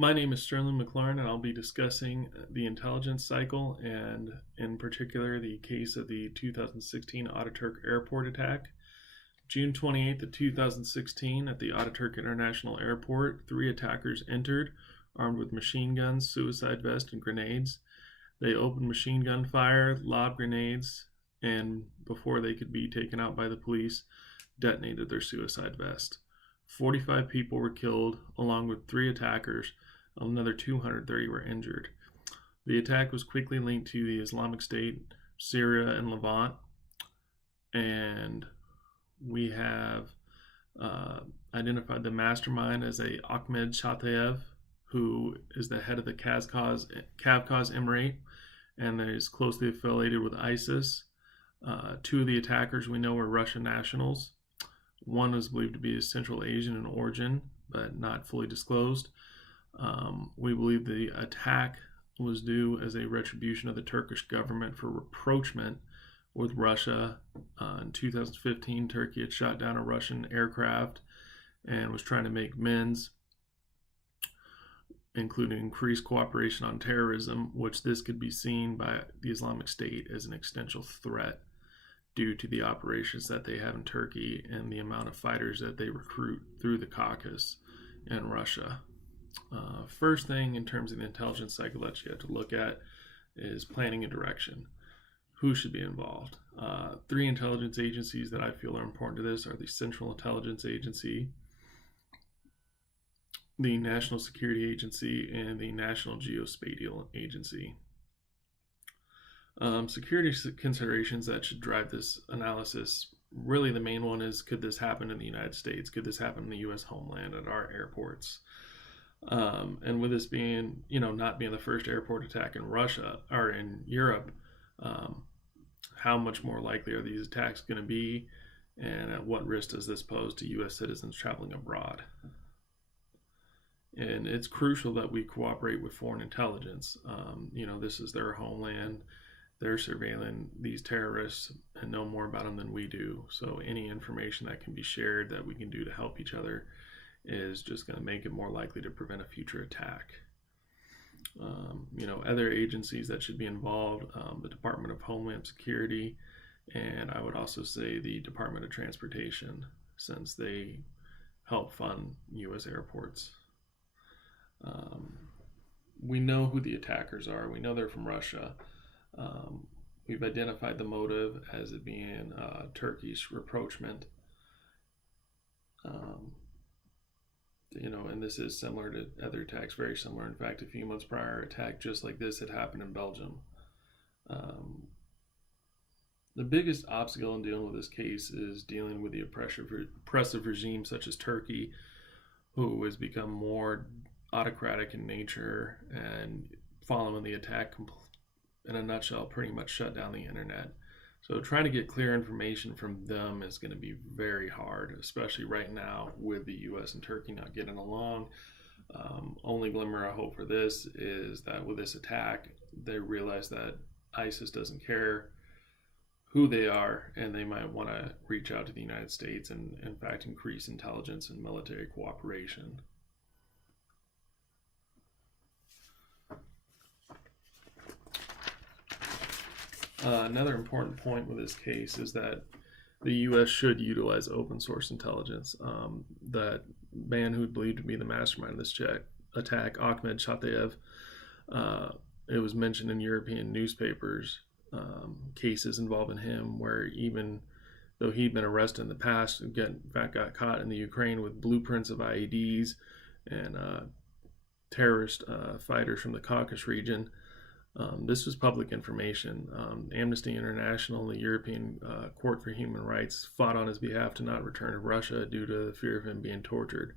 My name is Sterling McLaurin, and I'll be discussing the intelligence cycle and, in particular, the case of the 2016 Ataturk airport attack. June 28th of 2016, at the Ataturk International Airport, three attackers entered, armed with machine guns, suicide vests, and grenades. They opened machine gun fire, lobbed grenades, and before they could be taken out by the police, detonated their suicide vest. 45 people were killed, along with three attackers. Another 230 were injured. The attack was quickly linked to the Islamic State, Syria, and Levant. And we have identified the mastermind as Ahmed Shatayev, who is the head of the Kavkaz Emirate and is closely affiliated with ISIS. Two of the attackers we know were Russian nationals. One was believed to be Central Asian in origin, but not fully disclosed. We believe the attack was due as a retribution of the Turkish government for rapprochement with Russia. In 2015, Turkey had shot down a Russian aircraft and was trying to make amends, including increased cooperation on terrorism, which this could be seen by the Islamic State as an existential threat due to the operations that they have in Turkey and the amount of fighters that they recruit through the Caucasus and Russia. First thing in terms of the intelligence cycle that you have to look at is planning and direction. Who should be involved? Three intelligence agencies that I feel are important to this are the Central Intelligence Agency, the National Security Agency, and the National Geospatial Agency. Security considerations that should drive this analysis, really the main one is, could this happen in the United States? Could this happen in the U.S. homeland at our airports? And with this being, not being the first airport attack in Russia or in Europe, how much more likely are these attacks going to be, and at what risk does this pose to U.S. citizens traveling abroad? And it's crucial that we cooperate with foreign intelligence. This is their homeland. They're surveilling these terrorists and know more about them than we do. So any information that can be shared that we can do to help each other is just going to make it more likely to prevent a future attack. Other agencies that should be involved, the Department of Homeland Security, and I would also say the Department of Transportation, since they help fund U.S. airports. We know who the attackers are. We know they're from Russia. We've identified the motive as it being Turkish rapprochement. And this is similar to other attacks, very similar. In fact, a few months prior, an attack just like this had happened in Belgium. The biggest obstacle in dealing with this case is dealing with the oppressive regime such as Turkey, who has become more autocratic in nature, and following the attack, in a nutshell, pretty much shut down the internet. So trying to get clear information from them is going to be very hard, especially right now with the U.S. and Turkey not getting along. Only glimmer of hope for this is that with this attack, they realize that ISIS doesn't care who they are, and they might want to reach out to the United States and, in fact, increase intelligence and military cooperation. Another important point with this case is that the U.S. should utilize open source intelligence. That man who believed to be the mastermind of this attack, Ahmed Shatayev, it was mentioned in European newspapers, cases involving him where even though he'd been arrested in the past, in fact got caught in the Ukraine with blueprints of IEDs and terrorist fighters from the Caucasus region. This was public information. Amnesty International and the European Court for Human Rights fought on his behalf to not return to Russia due to the fear of him being tortured.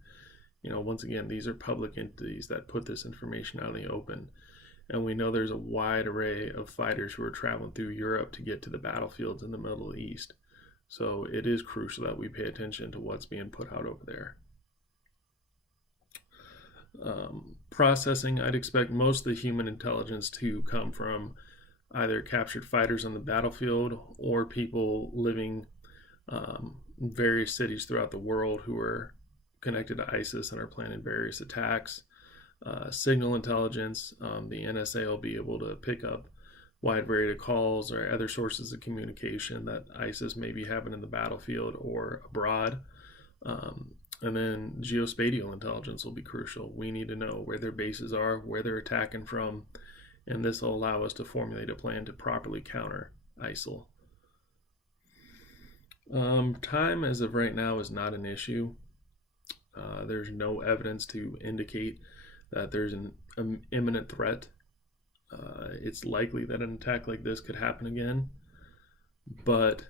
Once again, these are public entities that put this information out in the open. And we know there's a wide array of fighters who are traveling through Europe to get to the battlefields in the Middle East. So it is crucial that we pay attention to what's being put out over there. Processing, I'd expect most of the human intelligence to come from either captured fighters on the battlefield or people living in various cities throughout the world who are connected to ISIS and are planning various attacks. signal intelligence. The NSA will be able to pick up wide variety of calls or other sources of communication that ISIS may be having in the battlefield or abroad. And then geospatial intelligence will be crucial. We need to know where their bases are, where they're attacking from, and this will allow us to formulate a plan to properly counter ISIL. Time as of right now is not an issue. There's no evidence to indicate that there's an imminent threat. It's likely that an attack like this could happen again, but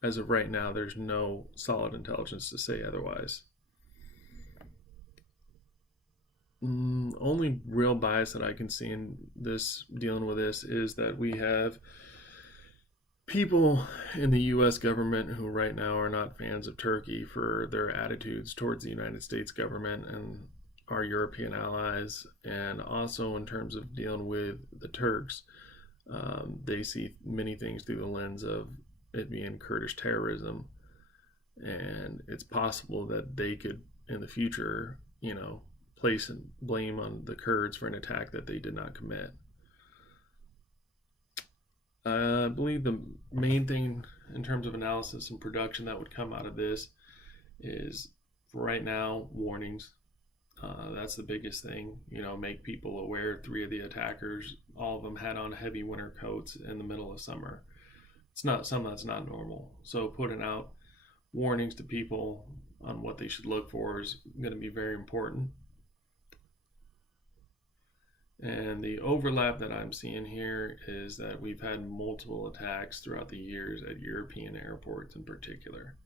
as of right now, there's no solid intelligence to say otherwise. Only real bias that I can see in this dealing with this is that we have people in the U.S. government who right now are not fans of Turkey for their attitudes towards the United States government and our European allies, and also in terms of dealing with the Turks, they see many things through the lens of it being Kurdish terrorism, and it's possible that they could in the future, place and blame on the Kurds for an attack that they did not commit. I believe the main thing in terms of analysis and production that would come out of this is, for right now, warnings. That's the biggest thing. Make people aware. 3 of the attackers, all of them had on heavy winter coats in the middle of summer. It's not something that's not normal. So putting out warnings to people on what they should look for is going to be very important. And the overlap that I'm seeing here is that we've had multiple attacks throughout the years at European airports in particular.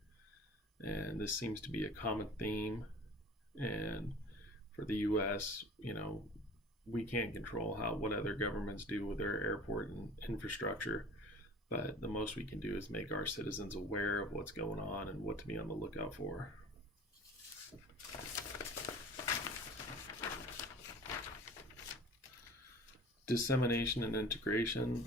And this seems to be a common theme. And for the US, we can't control what other governments do with their airport and infrastructure. But the most we can do is make our citizens aware of what's going on and what to be on the lookout for. Dissemination and integration.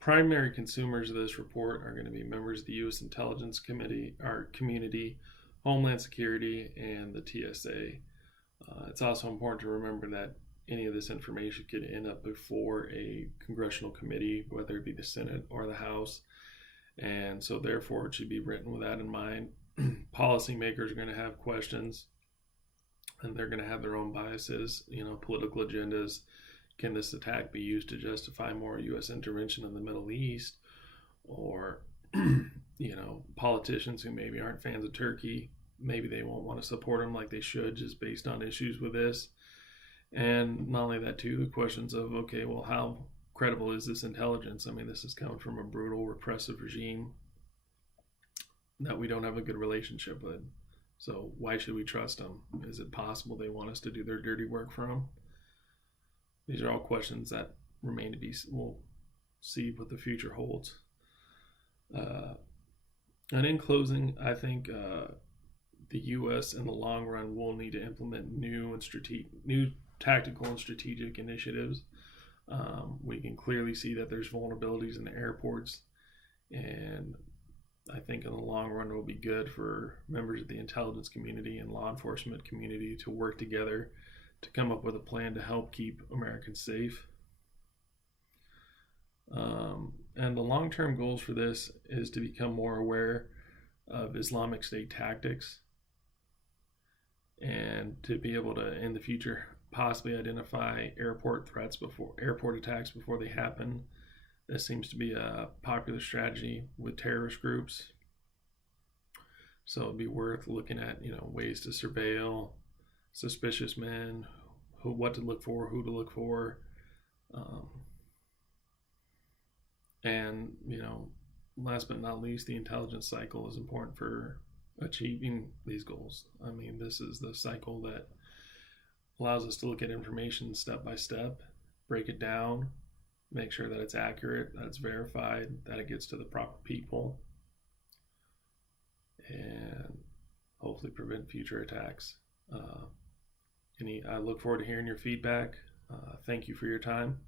Primary consumers of this report are going to be members of the U.S. Intelligence Committee, our community, Homeland Security, and the TSA. It's also important to remember that any of this information could end up before a congressional committee, whether it be the Senate or the House. And so therefore it should be written with that in mind. Policymakers are going to have questions, and they're going to have their own biases, political agendas. Can this attack be used to justify more U.S. intervention in the Middle East? Or, politicians who maybe aren't fans of Turkey, maybe they won't want to support them like they should just based on issues with this. And not only that, too, the questions of, okay, well, how credible is this intelligence? I mean, this is coming from a brutal, repressive regime that we don't have a good relationship with. So why should we trust them? Is it possible they want us to do their dirty work for them? These are all questions that remain to be, we'll see what the future holds. And in closing, I think the U.S. in the long run will need to implement new tactical and strategic initiatives. We can clearly see that there's vulnerabilities in the airports, and I think in the long run it will be good for members of the intelligence community and law enforcement community to work together to come up with a plan to help keep Americans safe. And the long-term goals for this is to become more aware of Islamic State tactics and to be able to, in the future, possibly identify airport attacks before they happen. This seems to be a popular strategy with terrorist groups. So it'd be worth looking at, ways to surveil suspicious men, what to look for, who to look for, and last but not least, the intelligence cycle is important for achieving these goals. I mean, this is the cycle that allows us to look at information step by step, break it down, make sure that it's accurate, that it's verified, that it gets to the proper people, and hopefully prevent future attacks. I look forward to hearing your feedback. Thank you for your time.